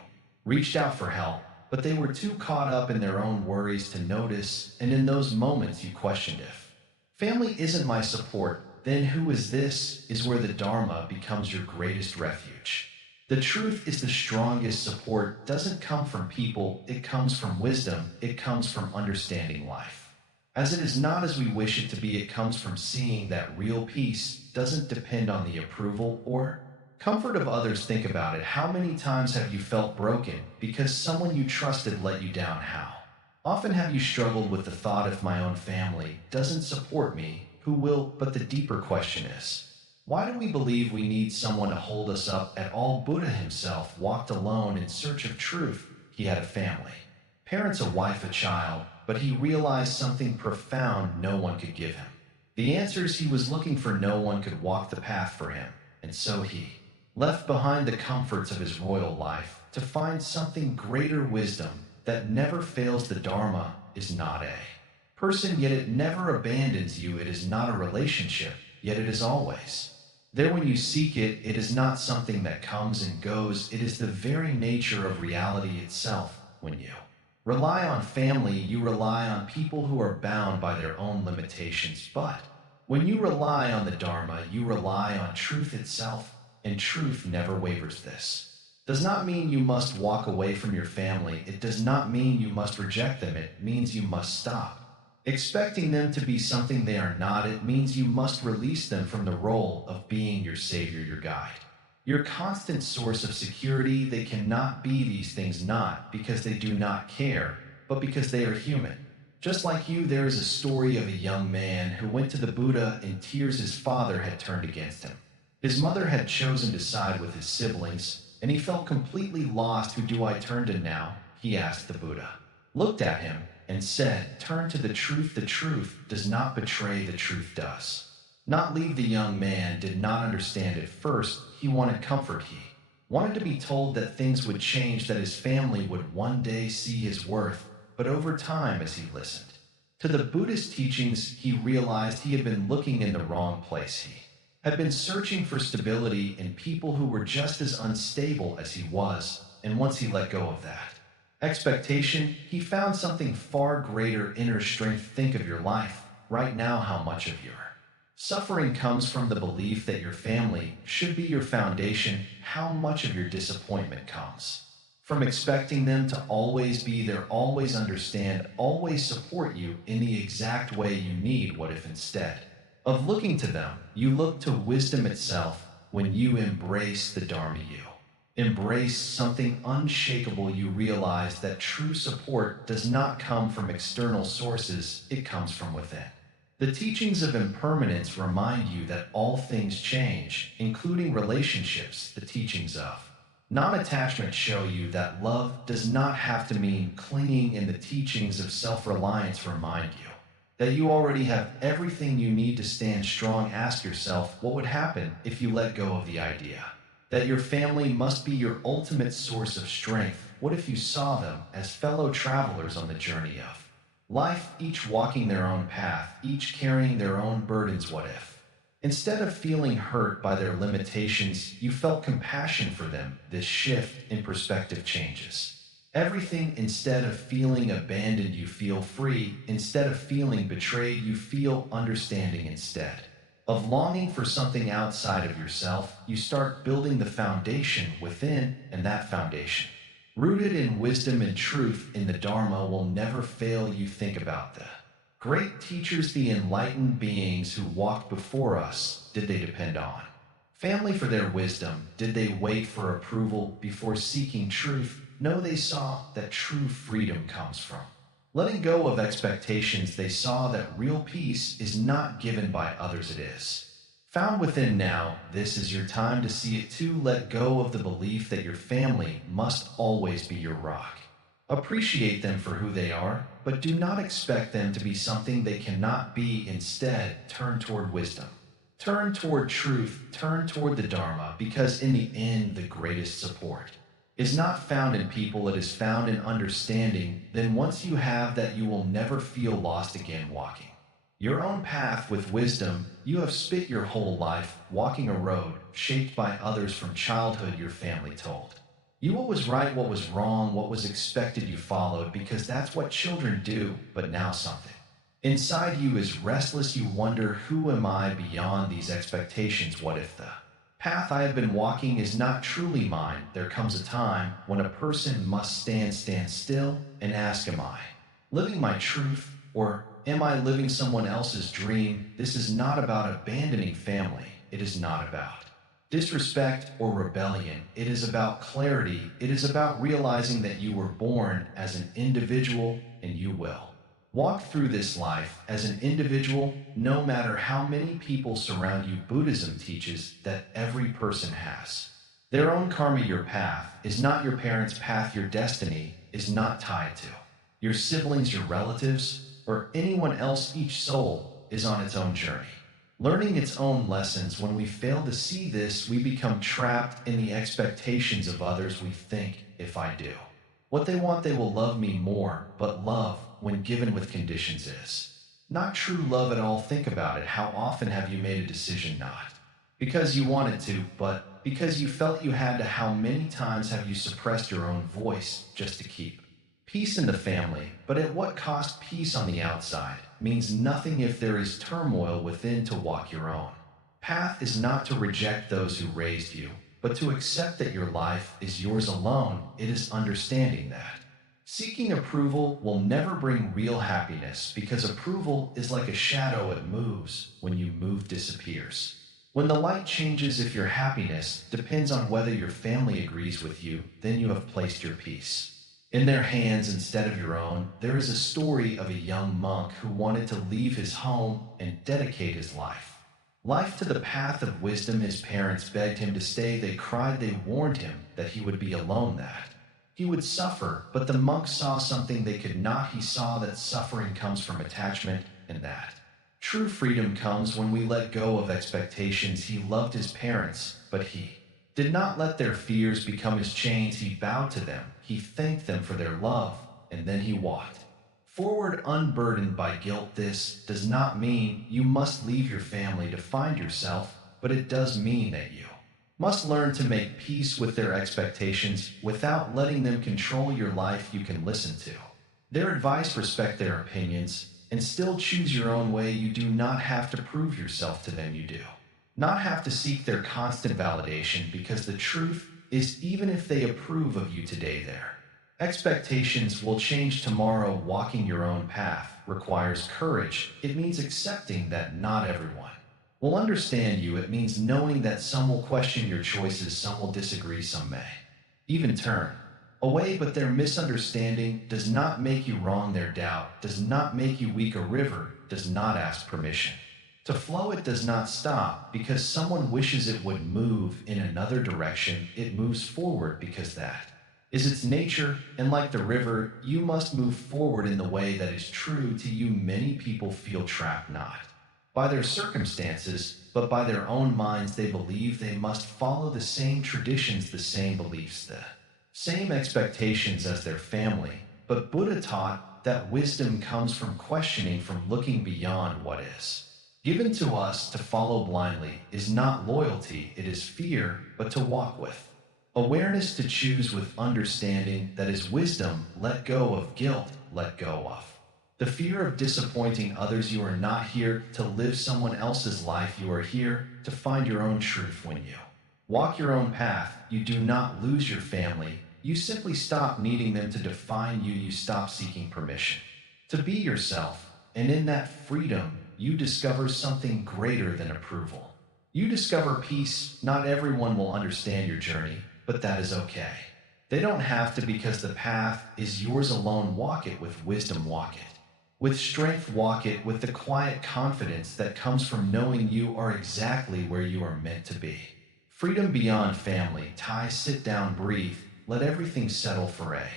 reached out for help, but they were too caught up in their own worries to notice, and in those moments you questioned, if family isn't my support, then who is? This is where the Dharma becomes your greatest refuge. The truth is, the strongest support doesn't come from people, it comes from wisdom, it comes from understanding life as it is not as we wish it to be. It comes from seeing that real peace doesn't depend on the approval or comfort of others. Think about it. How many times have you felt broken because someone you trusted let you down? How often have you struggled with the thought, if my own family doesn't support me, who will? But the deeper question is, why do we believe we need someone to hold us up at all? Buddha himself walked alone in search of truth. He had a family, parents, a wife, a child, but he realized something profound. No one could give him the answers he was looking for. No one could walk the path for him. And so he left behind the comforts of his royal life to find something greater, wisdom that never fails. The Dharma is not a person, yet it never abandons you. It is not a relationship, yet it is always. There when you seek it, it is not something that comes and goes, it is the very nature of reality itself. When you rely on family, you rely on people who are bound by their own limitations. But when you rely on the Dharma, you rely on truth itself, and truth never wavers. This does not mean you must walk away from your family. It does not mean you must reject them. It means you must stop expecting them to be something they are not. It means you must release them from the role of being your savior, your guide, your constant source of security. They cannot be these things not because they do not care, but because they are human. Just like you, there is a story of a young man who went to the Buddha in tears. His father had turned against him. His mother had chosen to side with his siblings, and he felt completely lost. Who do I turn to now? He asked the Buddha, looked at him, and said, turn to the truth. The truth does not betray, the truth does not leave. The young man did not understand at first. He wanted comfort. He wanted to be told that things would change, that his family would one day see his worth. But over time, as he listened to the Buddhist teachings, he realized he had been looking in the wrong place. He had been searching for stability in people who were just as unstable as he was, and once he let go of that expectation, he found something far greater: inner strength. Think of your life right now. How much of your suffering comes from the belief that your family should be your foundation? How much of your disappointment comes from expecting them to always be there, always understand, always support you in the exact way you need? What if instead of looking to them, you look to wisdom itself? When you embrace the Dharma, you embrace something unshakable. You realize that true support does not come from external sources, it comes from within. The teachings of impermanence remind you that all things change, including relationships. The teachings of non-attachment show you that love does not have to mean clinging, and the teachings of self-reliance remind you that you already have everything you need to stand strong. Ask yourself, what would happen if you let go of the idea that your family must be your ultimate source of strength? What if you saw them as fellow travelers on the journey of life, each walking their own path, each carrying their own burdens? What if, instead of feeling hurt by their limitations, you felt compassion for them? This shift in perspective changes everything. Instead of feeling abandoned, you feel free. Instead of feeling betrayed, you feel understanding. Instead of longing for something outside of yourself, you start building the foundation within, and that foundation, rooted in wisdom and truth in the Dharma, will never fail. You think about the great teachers, the enlightened beings who walked before us. Did they depend on family for their wisdom? Did they wait for approval before seeking truth? No, they saw that true freedom comes from letting go of expectations. They saw that real peace is not given by others, it is found within. Now, this is your time to see it too. Let go of the belief that your family must always be your rock. Appreciate them for who they are, but do not expect them to be something they cannot be. Instead, turn toward wisdom. Turn toward truth. Turn toward the Dharma, because in the end, the greatest support is not found in people, it is found in understanding. Then once you have that, you will never feel lost again. Walking your own path with wisdom, you have spent your whole life walking a road shaped by others. From childhood, your family told you what was right, what was wrong, what was expected. You followed because that's what children do. But now something inside you is restless. You wonder, who am I beyond these expectations? What if the path I have been walking is not truly mine? There comes a time when a person must stand still and ask, am I living my truth, or am I living someone else's dream? This is not about abandoning family. It is not about disrespect or rebellion. It is about clarity. It is about realizing that you were born as an individual, and you will walk through this life as an individual, no matter how many people surround you. Buddhism teaches that every person has their own karma. Your path is not your parents' path. Your destiny is not tied to your siblings, your relatives, or anyone else. Each soul is on its own journey, learning its own lessons. When we fail to see this, we become trapped in the expectations of others. We think, if I do what they want, they will love me more. But love, when given with conditions, is Not true love at all. Think about it. How often have you made a decision not because you wanted to, but because you felt you had to? How many times have you suppressed your own voice just to keep peace in the family? But at what cost? Peace on the outside means nothing if there is turmoil within. To walk your own path is not to reject those who raised you, but to accept that your life is yours alone. It is understanding that seeking approval will never bring real happiness, because approval is like a shadow. It moves. When you move, disappears. When the light changes, if your happiness depends on whether your family agrees with you, then you have placed your peace in their hands instead of your own. There is a story of a young monk who wanted to leave his home and dedicate his life to the path of wisdom. His parents begged him to stay. They cried. They warned him that he would be alone, that he would suffer. But the monk saw something they could not. He saw that suffering comes from attachment, and that true freedom comes when we let go of expectations. He loved his parents, but he did not let their fears become his chains. He bowed to them. He thanked them for their love, and then he walked forward unburdened by guilt. This does not mean you must leave your family to find yourself, but it does mean that you must learn to make peace with their expectations without letting them control your life. You can listen to their advice, respect their opinions, and still choose your own way. You do not have to prove yourself to them. You do not have to seek their constant validation, because the truth is, even if they approve of you today, their expectations will change tomorrow. Walking your own path requires courage. It means accepting that not everyone will understand you. It means knowing that some will question your choices, some will disagree, some may even turn away. But their misunderstanding does not make you wrong. Their doubt does not make you weak. A river does not ask permission to flow. It does not stop because someone wishes it would move in another direction. It moves forward because that is its nature. And like the river, you must move forward in the way that is true to you. Many people feel trapped not by their circumstances, but by their own minds. They believe they must follow the same traditions, the same beliefs, the same expectations as their family. But Buddha taught that wisdom comes from questioning, from looking beyond what is given to us. To follow blindly is not loyalty, it is fear. But to walk with awareness, to choose with understanding, that is wisdom. Let go of guilt, let go of the fear of disappointing others. You are not here to live someone else's life. You are here to find your own truth. When you walk your own path, you do not lose your family. You simply stop needing them to define you. You stop seeking permission to be yourself. And in that freedom, you discover something greater than approval. You discover peace. Not everyone will understand your journey, but that is okay. They don't have to, because the path is yours alone. Walk it with wisdom, walk it with strength, walk it with the quiet confidence that comes from knowing you are exactly where you are meant to be. Freedom beyond family ties. Sit down, breathe, let everything settle for a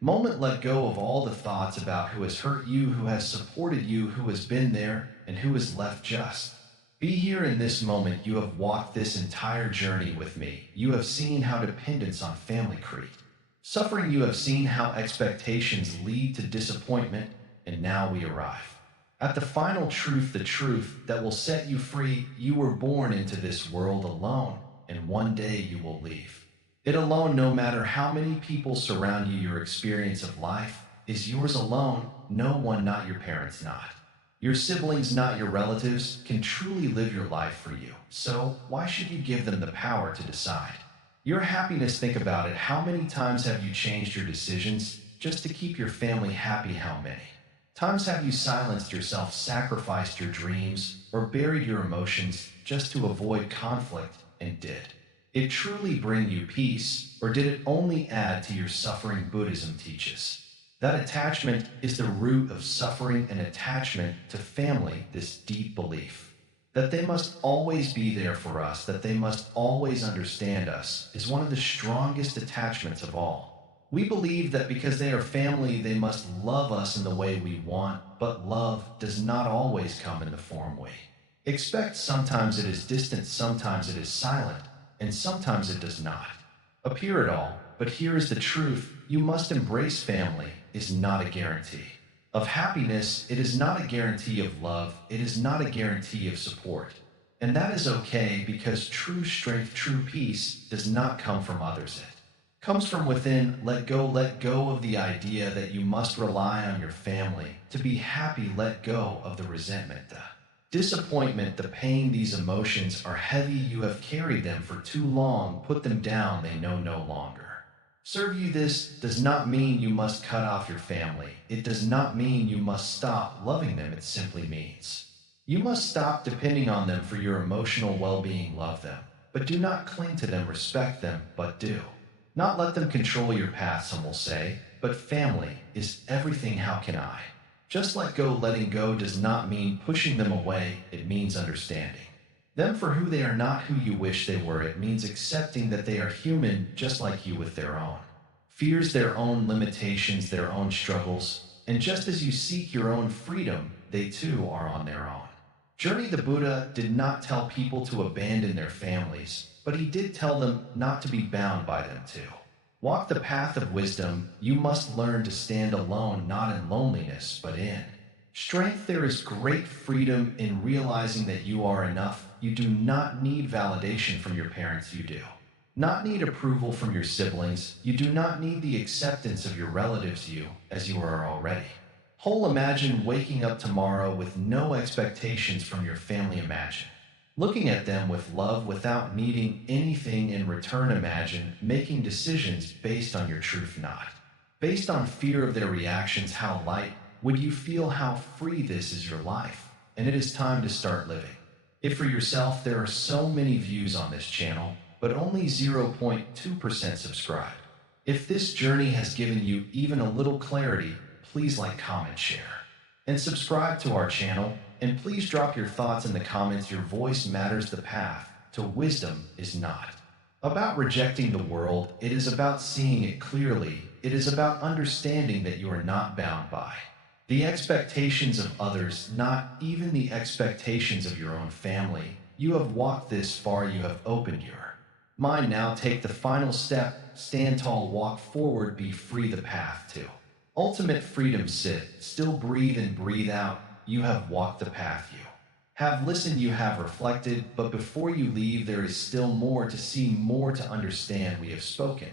moment. Let go of all the thoughts about who has hurt you, who has supported you, who has been there, and who has left. Just be here in this moment. You have walked this entire journey with me. You have seen how dependence on family creates suffering. You have seen how expectations lead to disappointment. And now we arrive at the final truth, the truth that will set you free. You were born into this world alone, and one day you will leave it alone. No matter how many people surround you, your experience of life is yours alone. No one, not your parents, not your siblings, not your relatives, can truly live your life for you. So why should you give them the power to decide your happiness? Think about it. How many times have you changed your decisions just to keep your family happy? How many times have you silenced yourself, sacrificed your dreams, or buried your emotions just to avoid conflict? And did it truly bring you peace, or did it only add to your suffering? Buddhism teaches that attachment is the root of suffering, and attachment to family, this deep belief that they must always be there for us, that they must always understand us, is one of the strongest attachments of all. We believe that because they are family, they must love us in the way we want, but love does not always come in the form we expect. Sometimes it is distant, sometimes it is silent, and sometimes it does not appear at all. But here is the truth. You must embrace family is not a guarantee Of happiness, it is not a guarantee of love, it is not a guarantee of support. And that is okay because true strength, true peace does not come from others. It comes from within. Let go of the idea that you must rely on your family. To be happy, let go of the resentment, the disappointment, the pain. These emotions are heavy. You have carried them for too long. Put them down. They know no longer serve you. This does not mean you must cut off your family. It does not mean you must stop loving them. It simply means you must stop depending on them for your emotional well-being. Love them, but do not cling to them. Respect them, but do not let them control your path. Some will say, but family is everything. How can I just let go? Letting go does not mean pushing them away. It means understanding them for who they are, not who you wish they were. It means accepting that they are human just like you, with their own fears, their own limitations, their own struggles. And just as you seek your own freedom, they too are on their own journey. The Buddha did not tell people to abandon their families, but he did tell them not to be bound by them too. Walk the path of wisdom. You must learn to stand alone, not in loneliness, but in strength. There is great freedom in realizing that you are enough. You do not need validation from your parents. You do not need approval from your siblings. You do not need the acceptance of your relatives. You, as you are already whole. Imagine waking up tomorrow with no expectations from your family. Imagine looking at them with love without needing anything in return. Imagine making decisions based on your truth, not based on fear of their reactions. How light would you feel? How free? This is your life, and it is time to start living it for yourself. There are so many views on this channel, but only 0.2% subscribe. If this journey has given you even a little clarity, please like, comment, share, and subscribe to our channel. And please drop your thoughts in the comments. Your voice matters. The path to wisdom is not about rejecting the world. It is about seeing it clearly. It is about understanding that you are not bound by the expectations of others, not even the expectations of your own family. You have walked this far. You have opened your mind. Now take the final step. Stand tall, walk forward, be free. The path to ultimate freedom. Sit still, breathe and breathe out. You have walked the path. You have listened. You have reflected. But before you leave, there is still more to see, more to understand. We have spoken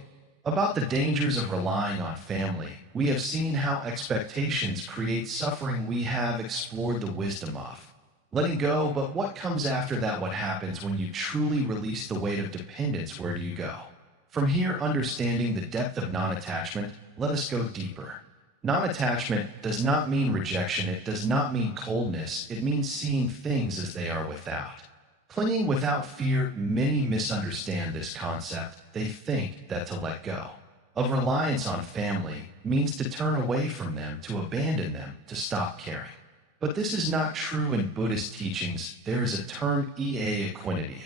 about the dangers of relying on family. We have seen how expectations create suffering. We have explored the wisdom of letting go. But what comes after that? What happens when you truly release the weight of dependence? Where do you go from here? Understanding the depth of non-attachment. Let us go deeper. Non-attachment does not mean rejection. It does not mean coldness. It means seeing things as they are without clinging, without fear. Many misunderstand this concept. They think that to let go of reliance on family means to turn away from them, to abandon them, to stop caring. But this is not true in Buddhist teachings. There is a term, equanimity.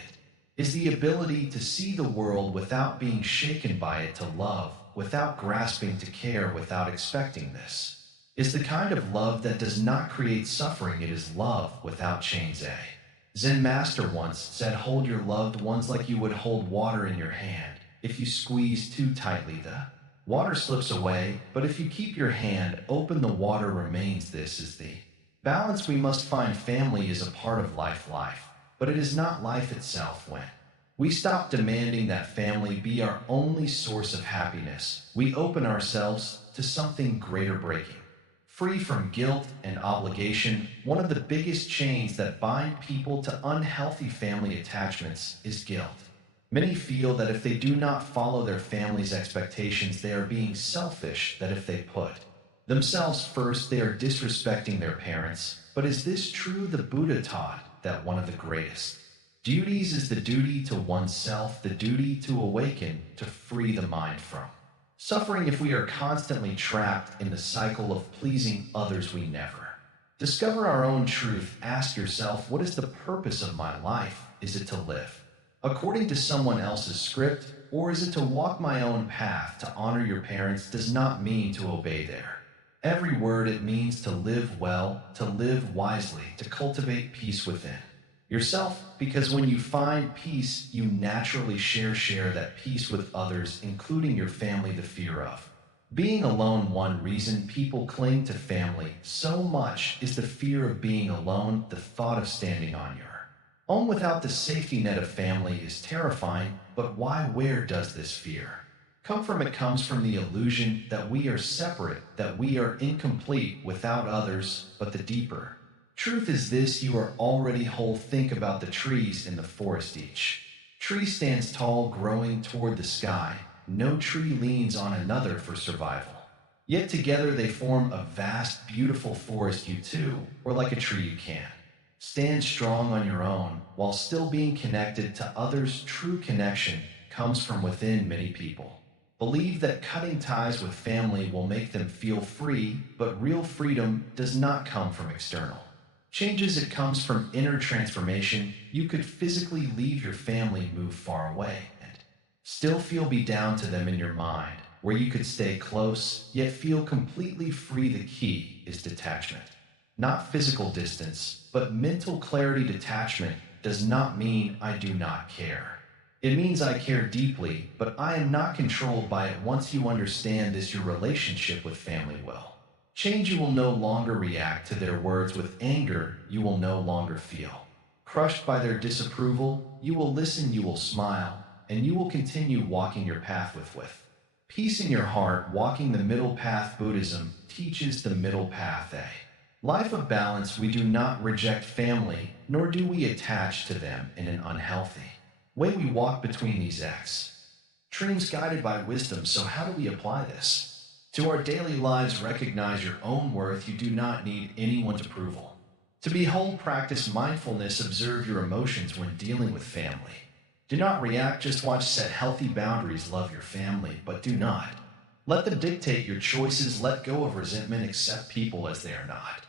It is the ability to see the world without being shaken by it, to love without grasping, to care without expecting. This is the kind of love that does not create suffering. It is love without chains. A Zen master once said, hold your loved ones like you would hold water in your hand. If you squeeze too tightly, the water slips away, but if you keep your hand open, the water remains. This is the balance we must find. Family is a part of life, but it is not life itself. When we stop demanding that family be our only source of happiness, we open ourselves to something greater, breaking free from guilt and obligation. One of the biggest chains that bind people to unhealthy family attachments is guilt. Many feel that if they do not follow their family's expectations, they are being selfish, that if they put themselves first, they are disrespecting their parents. But is this true? The Buddha taught that one of the greatest duties is the duty to oneself, the duty to awaken, to free the mind from suffering. If we are constantly trapped in the cycle of pleasing others, we never discover our own truth. Ask yourself, what is the purpose of my life? Is it to live according to someone else's script, or is it to walk my own path? To honor your parents does not mean to obey their every word. It means to live well, to live wisely, to cultivate peace within yourself, because when you find peace, you naturally share that peace with others, including your family. The fear of Being alone, one reason people cling to family so much is the fear of being alone, the thought of standing on your own without the safety net of family is terrifying, but why, where does this fear come from? It comes from the illusion that we are separate, that we are incomplete without others, but the deeper truth is this: you are already whole. Think about the trees in the forest. Each tree stands tall, growing toward the sky. No tree leans on another for survival. Yet together they form a vast, beautiful forest. You too, or like a tree, you can stand strong on your own while still being connected to others. True connection comes from within. Many people believe that cutting ties with family will make them feel free, but real freedom does not come from external changes. It comes from inner transformation. You could physically leave your family, move far away, and still feel be down to them in your mind, where you could stay close, yet feel completely free. The key is detachment. Not physical distance, but mental clarity. Detachment does not mean I do not care. It means I care deeply, but I am not controlled by it. Once you understand this, your relationship with family will change. You will no longer react to their words with anger. You will no longer feel crushed by their disapproval. You will listen, you will smile, and you will continue walking your path with peace in your heart. Walking the middle path. Buddhism teaches the middle path, a life of balance. We do not reject family, nor do we attach to them in an unhealthy way. We walk between these extremes, guided by wisdom. So how do we apply this to our daily lives? Recognize your own worth. You do not need anyone's approval to be whole. Practice mindfulness. Observe your emotions when dealing with family. Do not react, just watch. Set healthy boundaries. Love your family, but do not let them dictate your choices. Let go of resentment. Accept people as they are not,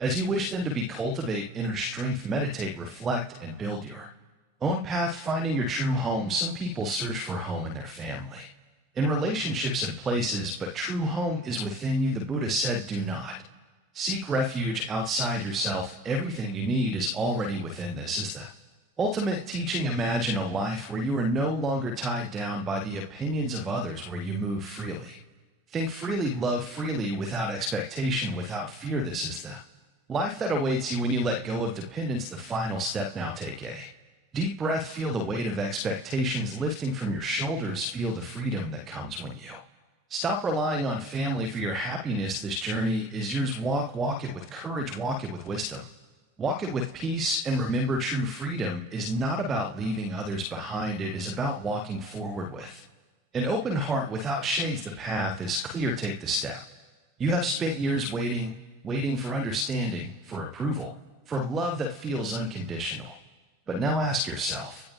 as you wish them to be. Cultivate inner strength. Meditate, reflect, and build your own path. Finding your true home. Some people search for home in their family, in relationships and places, but true home is within you. The Buddha said, do not seek refuge outside yourself. Everything you need is already within. This is the ultimate teaching. Imagine a life where you are no longer tied down by the opinions of others, where you move freely, think freely, love freely, without expectation, without fear. This is the life that awaits you when you let go of dependence. The final step. Now take a deep breath. Feel the weight of expectations lifting from your shoulders. Feel the freedom that comes when you stop relying on family for your happiness. This journey is yours. Walk it with courage. Walk it with wisdom. Walk it with peace. And remember, true freedom is not about leaving others behind. It is about walking forward with an open heart without shades. The path is clear. Take the step. You have spent years waiting for understanding, for approval, for love that feels unconditional. But now ask yourself,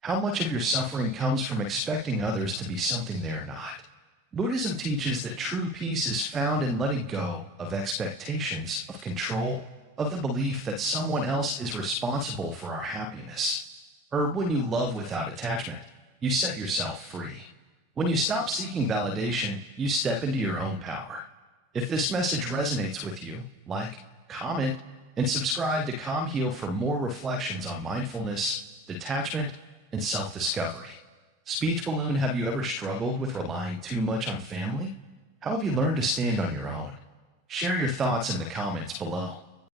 how much of your suffering comes from expecting others to be something they are not? Buddhism teaches that true peace is found in letting go of expectations, of control, of the belief that someone else is responsible for our happiness. Or when you love without attachment, you set yourself free. When you stop seeking validation, you step into your own power. If this message resonates with you, like, comment, and subscribe to Calm Heal for more reflections on mindfulness, detachment, and self-discovery. Speech balloon. Have you ever struggled with relying too much on family? How have you learned to stand on your own? Share your thoughts in the comments below.